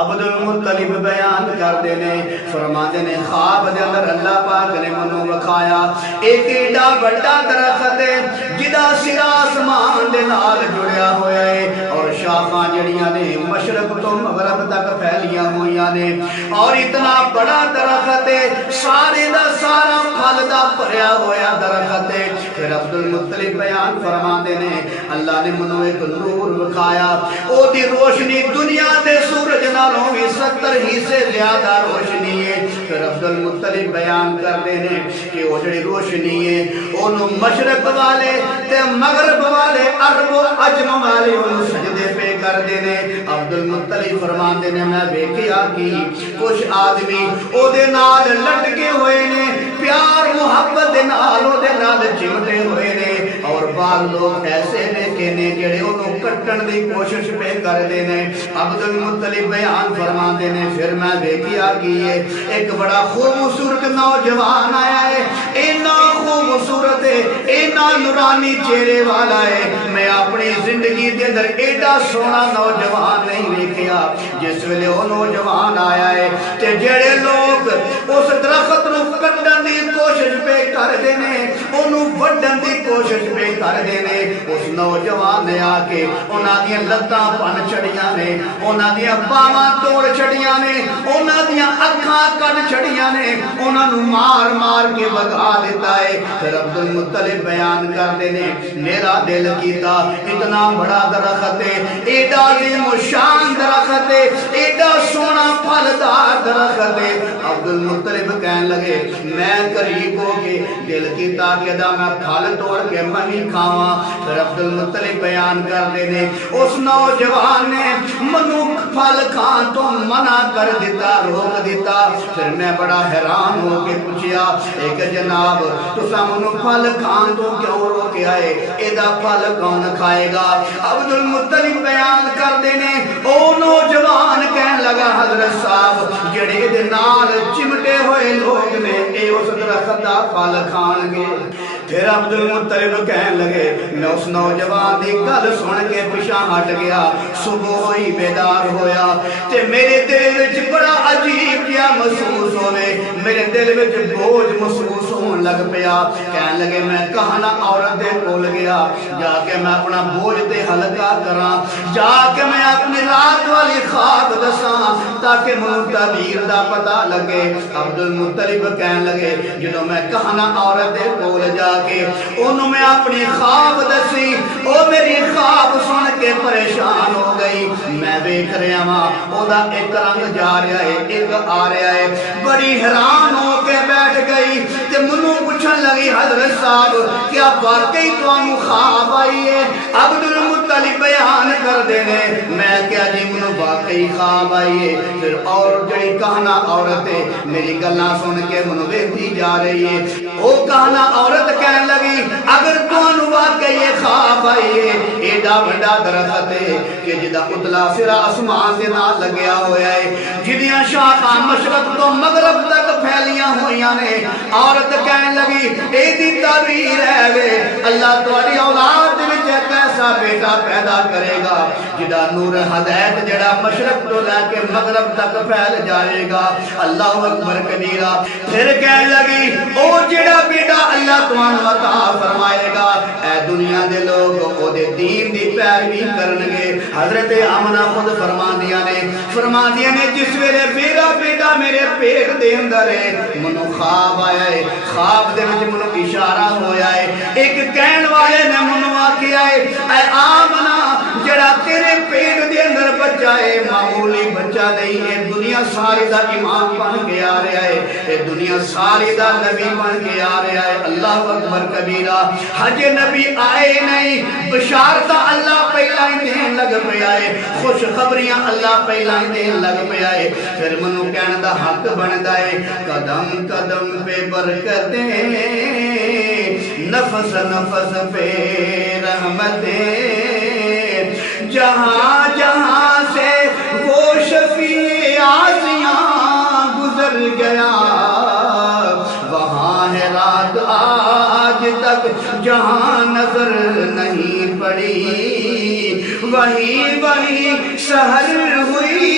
عبد المطلب بیان کر دینے فرماندے نے خواب دے اندر اللہ پاک نے منو وکھایا ایک ایڈا بڑا درخت ہے جدا سرا آسمان دے نال جڑیا ہویا ہے اور شاخاں جڑیاں نے مشرق تو مغرب تک پھیلیاں ہویاں نے اور اتنا بڑا درخت ہے سارے دا سارا پھل دا بھریا ہویا درخت ہے۔ پھر عبد المطلب بیان فرماندے نے اللہ نے منو ایک نور وکھایا او دی روشنی دنیا دے سورج نالوں بھی 70 ہی سے زیادہ روشنی ہے۔ پھر عبد المطلب بیان کر دینے کہ وہ جڑی روشنی ہے انہوں مشرق والے تے مغرب والے عرب و عجم والے انہوں سجدے پہ کر دینے۔ عبد المطلب فرمان دینے میں بیکیا کی کچھ آدمی او دے نال لٹکے ہوئے نے پیار محبت دے نال او دے نال چمٹے ہوئے نے اور بعض لوگ ایسے دیکھے نے جڑے انہوں کٹن دی کوشش پہ کر دینے۔ عبد المطلب بیان فرما دینے پھر میں دیکھیا کیے ایک بڑا خوبصورت نوجوان آیا ہے اینا خوبصورت ہے اینا نورانی چہرے والا ہے میں اپنی زندگی دے اندر ایڈا سونا نوجوان نہیں دیکھیا جس ویلے وہ نوجوان آیا ہے تے جڑے لوگ اس درخت نو کٹن دی کوشش پہ کر دینے انہوں وڈن دی کوشش پہ کر دینے اس نوجوان نے آ کے انہاں دیاں لتاں پن چڑیاں نے انہاں دیاں باواں توڑ چڑیاں نے انہاں دیاں اکھاں کٹ چڑیاں نے انہاں نو مار مار کے بگا دیتا ہے۔ پھر عبد المطلب بیان کر دینے میرا دل کیتا اتنا بڑا درخت ہے ایڈا عظیم و شان درخت ہے ایڈا سونا پھلدار درخت ہے۔ عبد المطلب کہنے لگے میں قریب ہو کے دل کیتا کہ دا میں پھل توڑ کے منی کھاواں۔ پھر عبد المطلب بیان کر دینے اس نوجوان نے منو پھل کھان تو منع کر دیتا روک دیتا۔ پھر میں بڑا حیران ہو کے پوچھیا ایک جناب تسا منو پھل کھان تو کیوں روکے آئے ایدہ پھل کون کھائے گا؟ عبد المطلب بیان کر دینے او نوجوان کہنے لگا حضرت صاحب جڑے دے نال چمٹے ہوئے لوگ نے اے اس درخت دا پھل کھان گے۔ پھر عبد المطلب کہنے لگے میں اس نوجوان دی گل سن کے پیچھے ہٹ گیا صبح ہوئی بیدار ہویا تے میرے دل وچ بڑا عجیب کیا محسوس ہوئے میرے دل وچ بوجھ محسوس ہون لگ پیا کہنے لگے میں کہنا عورت دے کول گیا جا کے میں اپنا بوجھ تے ہلکا کراں جا کے میں اپنی رات والی خواب دساں تاکہ منو تعبیر دا پتہ لگے۔ عبد المطلب کہنے لگے جدوں میں کہنا عورت دے کول جا کے انہوں میں اپنی خواب دسی او میری خواب سن کے پریشان ہو گئی میں دیکھ رہا ہاں او دا ایک رنگ جا رہا ہے ایک آ رہا ہے بڑی حیران ہو کے بیٹھ گئی تے منو پوچھن لگی حضرت صاحب کیا واقعی تانوں خواب آئی ہے؟ عبد المطلب بیان کر دینے میں کیا جی منو واقعی خواب آئی ہے۔ پھر اور جڑی کہنا عورت ہے میری گلاں سن کے منو ویکھی جا رہی ہے او کہنا عورت کہنے لگی اگر تانوں واقعی یہ خواب آئی ہے ایڈا بڑا درخت ہے کہ جدا اتلا سرا آسمان دے نال لگیا ہویا ہے جدیاں شاخاں مشرق تو مغرب تک پھیلیاں ہویاں نے عورت کہنے لگی اے دی تعبیر ہے وے اللہ تواڈی اولاد دے وچ ایک ایسا بیٹا پیدا کرے گا جدا نور ہدایت جڑا مشرق تو لے کے مغرب تک پھیل جائے گا۔ اللہ اکبر کبیرہ۔ پھر کہنے لگی او جڑا بیٹا اللہ تمہوں عطا فرمائے گا اے دنیا دے لوگ او دے دین دی پیروی کرنگے۔ حضرت آمنہ خود فرما دیا نے جس ویلے میرا بیٹا میرے پیٹ دے اندر ہے منو خواب آیا ہے خواب دے وچ منو اشارہ ہویا ہے ایک کہن والے نے منو آکھیا ہے اے آمنہ جڑا تیرے پیٹ دے اندر بچہ ہے معمولی بچہ نہیں ہے دنیا ساری دا امام بن کے آ رہا ہے اے دنیا ساری دا نبی بن کے آ رہا ہے۔ اللہ اکبر کبیرہ۔ حج نبی آئے نہیں بشارتہ اللہ پہلا ہی دین لگ پہ آئے خوشخبریاں اللہ پہلا ہی دین لگ پہ آئے پھر منو کہنے دا حق بن دائے قدم قدم پہ برکتیں نفس نفس پہ رحمتیں جہاں جہاں سے وہ شفیع آسیاں گزر گیا وہاں ہے رات آج تک جہاں نظر نہیں پڑی وہی وہی سحر ہوئی